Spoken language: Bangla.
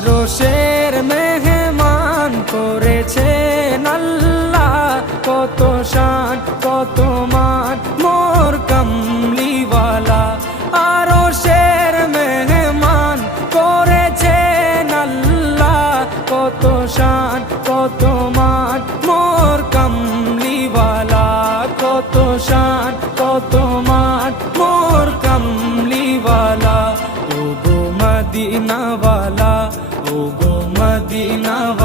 আরশের মেহমান করেছেন আল্লাহ, কত শান কত মান মোর কামলিওয়ালা। আরশের মেহমান করেছেন আল্লাহ, কত শান কত মান মোর কামলিওয়ালা, কত শান কত মান মোর কামলিওয়ালা। ও গো মদিনাওয়ালা, ও গো মদিনাওয়ালা।